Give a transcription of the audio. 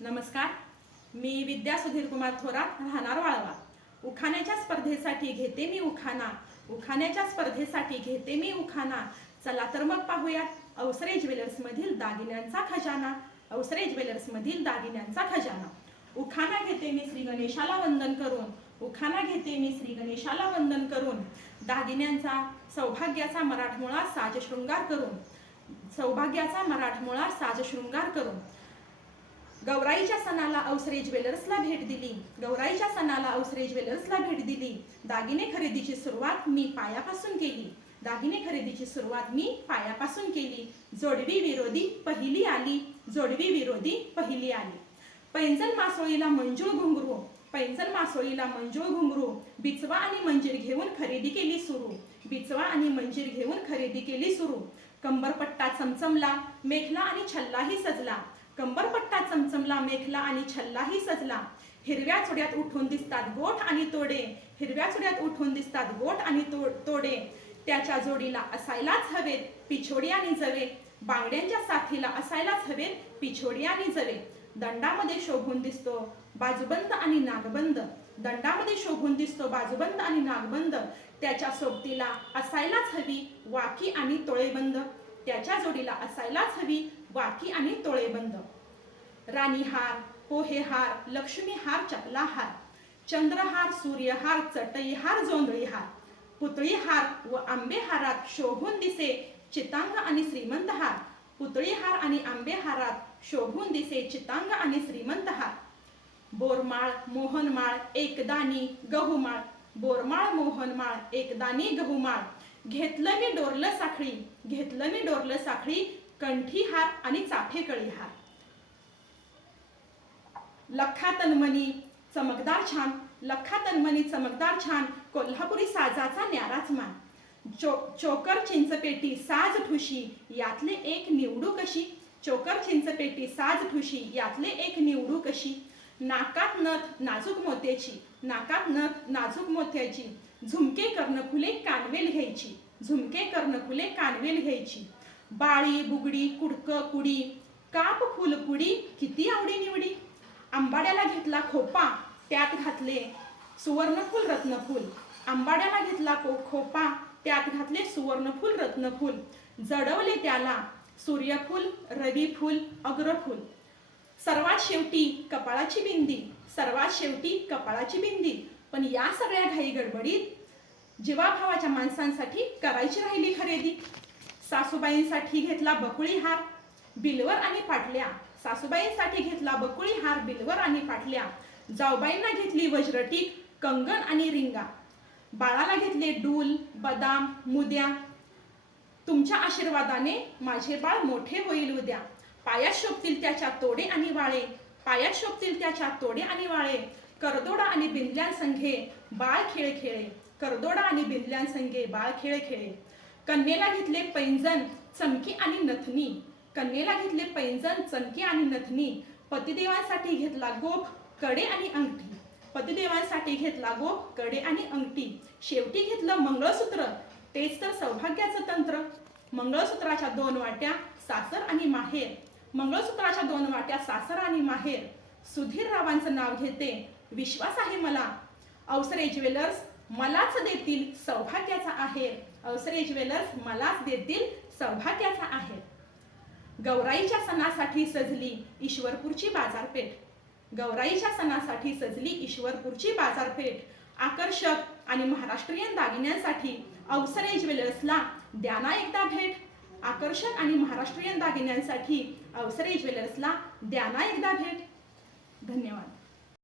नमस्कार, मी विद्या सुधीर कुमार थोरात, राहणार वाळवा। उखाण्याच्या स्पर्धेसाठी घेते मी उखाणा, उखाण्याच्या स्पर्धेसाठी घेते मी उखाणा। चला तर मग पाहूयात अवसरे ज्वेलर्स मधील दागिन्यांचा खजाना, अवसरे ज्वेलर्स मधील दागिन्यांचा खजाना। उखाणा घेते मी श्री गणेशाला वंदन करून, उखाणा घेते मी श्री गणेशाला वंदन करून। दागिन्यांचा सौभाग्याचा मराठमोळा साज शृंगार करून, सौभाग्याचा मराठमोळा साज शृंगार करून। गौराईच्या सणाला अवसरे ज्वेलर्सला भेट दिली, गौराईच्या सणाला अवसरे ज्वेलर्सला भेट दिली। दागिने खरेदीची सुरुवात मी पायापासून केली, दागिने खरेदीची सुरुवात मी पायापासून केली। जोडवी विरोधी पहिली आली, जोडवी विरोधी पहिली आली। पैंजण मासोळीला मंजूळ घुंगरू, पैंजण मासोळीला मंजूळ घुंगरू। बिचवा आणि मंजीर घेऊन खरेदी केली सुरू, बिचवा आणि मंजीर घेऊन खरेदी केली सुरू। कंबरपट्टा चमचमला, मेखला आणि छल्लाही सजला, कंबरपट्टा चमचमला, मेखला आणि छल्लाही सजला। हिरव्या चुड्यात उठून दिसतात गोठ आणि तोडे, हिरव्या चुड्यात उठून दिसतात गोठ आणि तोडे। त्याच्या जोडीला असायलाच हवेत पिछोडी आणि जवे, बांगड्यांच्या साथीला असायलाच हवेत पिछोडी आणि जवे। दंडामध्ये शोभून दिसतो बाजूबंद आणि नागबंद, दंडामध्ये शोभून दिसतो बाजूबंद आणि नागबंद। त्याच्या सोबतीला असायलाच हवी वाकी आणि तोळेबंद, त्याच्या जोडीला असायलाच हवी वाकी आणि तोळेबंद। राणीहार, पोहेहार, लक्ष्मीहार, चपलाहार, चंद्रहार, सूर्यहार, चटईहार, जोंधळीहार। पुतळीहार व आंबेहारात शोभून दिसे चितांग आणि श्रीमंत हार, पुतळीहार आणि आंबेहारात शोभून दिसे चितांग आणि श्रीमंत हार। बोरमाळ, मोहनमाळ, एकदानी गहुमाळ, बोरमाळ, मोहनमाळ, एकदानी गहुमाळ। घेतलं मी डोरलं साखळी, घेतलं मी डोरलं साखळी, कंठीहार आणि चाफेकळी हार। लखा तन्मनी चमकदार छान, लखा तन्मनी चमकदार छान, कोल्हापुरी साजाचा न्याराच मान। चोकर चिंचपेटी साज ठुशी, यातले एक निवडू कशी, चोकर चिंचपेटी साज ठुशी, यातले एक निवडू कशी। नाकात नथ नाजूक मोत्याची, नाकात नथ नाजूक मोत्याची, झुमके कर्णफुले कानवेल घ्यायची, झुमके कर्णफुले कानवेल घ्यायची। बाळी बुगडी कुडक कुडी, काप फुलपुडी किती आवडी निवडी। आंबाड्याला घेतला खोपा त्यात घातले सुवर्णफूल रत्नफूल, आंबाड्याला घेतला खोपा त्यात घातले सुवर्णफूल रत्नफूल। जडवले त्याला सूर्यफूल रविफूल अग्रफूल। सर्वात शेवटी कपाळाची बिंदी, सर्वात शेवटी कपाळाची बिंदी। पण या सगळ्या घाई गडबडीत जीवाभावाच्या माणसांसाठी करायची राहिली खरेदी। सासूबाईंसाठी घेतला बकुळी हार बिलवर आणि पाटल्या, सासूबाईंसाठी घेतला बकुळी हार बिलवर आणि पाटल्या। जाऊबाईंना घेतली वज्रटीक कंगन आणि रिंगा, बाळाला घेतले डूल बदाम मुद्या। तुमच्या आशीर्वादाने माझे बाळ मोठे होईल उद्या। पायात शोभतील त्याच्या तोडे आणि वाळे, पायात शोभतील त्याच्या तोडे आणि वाळे। करदोडा आणि बिंदल्यांसंगे बाळ खेळ खेळे, करदोडा आणि बिंदल्यांसंगे बाळ खेळ खेळे। कन्येला घेतले पैंजण चमकी आणि नथनी, कन्येला घेतले पैंजण चमकी आणि नथनी। पतिदेवांसाठी घेतला गोफ कडे आणि अंगठी, पतिदेवांसाठी घेतला गोफ कडे आणि अंगठी। शेवटी घेतलं मंगळसूत्र तेच तर सौभाग्याचं तंत्र। मंगळसूत्राच्या 2 वाट्या सासर आणि माहेर, मंगळसूत्राच्या 2 वाट्या सासर आणि माहेर। सुधीर रावांचं नाव घेते विश्वास आहे मला, अवसरे ज्वेलर्स मलाच देतील सौभाग्याचा आहेर, अवसरे ज्वेलर्स मलाच देतील सौभाग्याचा आहेर। गौराईच्या सणासाठी सजली ईश्वरपूरची बाजारपेठ, गौराईच्या सणासाठी सजली ईश्वरपूरची बाजारपेठ। आकर्षक आणि महाराष्ट्रीयन दागिन्यांसाठी अवसरे ज्वेलर्सला द्या ना एकदा भेट, आकर्षक आणि महाराष्ट्रीयन दागिन्यांसाठी अवसरे ज्वेलर्सला द्या ना एकदा भेट। धन्यवाद।